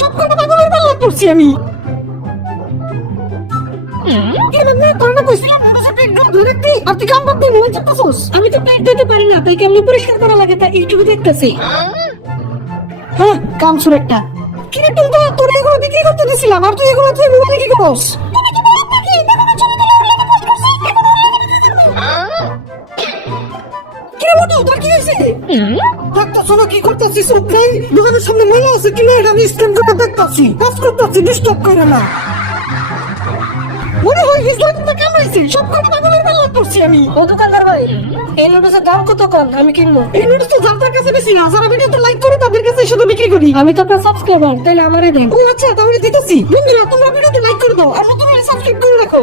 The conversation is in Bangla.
সব কটা পাগলের পাল্লা পড়ছি আমি। আমি তো পেট দিতে পারি না, তাই কেমনি পরিষ্কার করা লাগে তা ইউটিউবে দেখতেছি। হ্যাঁ, কামসুর একটা। কিরে টুনটু, তোর এগুলো বিক্রি করতে দিছিলাম আর তুই এগুলো তুই মোবাইলে কি করস? কিরে মোটু, তোর কি হয়েছে? দেখতেছো না কি করতেছিস? ভাই দোকানের সামনে মেলা আছে কিনা এটা আমি স্ক্যান করে দেখতেছি, কাজ করতেছি, ডিস্টার্ব করে না। মনে হয় হিজলাকে কামড়াইছে, সব কটা পাগলের পাল্লা পড়ছি আমি। ও দোকানদার ভাই, এই নুডলসের দাম কত? কম আমি কিনবো। এই নুডলস তো যার কাছে বেশি না, যারা ভিডিওতে লাইক করে তাদের কাছে শুধু বিক্রি করি। আমি তো আপনার সাবস্ক্রাইবার, তাইলে আমারে দেন। ও আচ্ছা, তাহলে দিতেছি। বন্ধুরা তোমরা ভিডিওতে লাইক করে দাও আর নতুন হলে সাবস্ক্রাইব করে রাখো।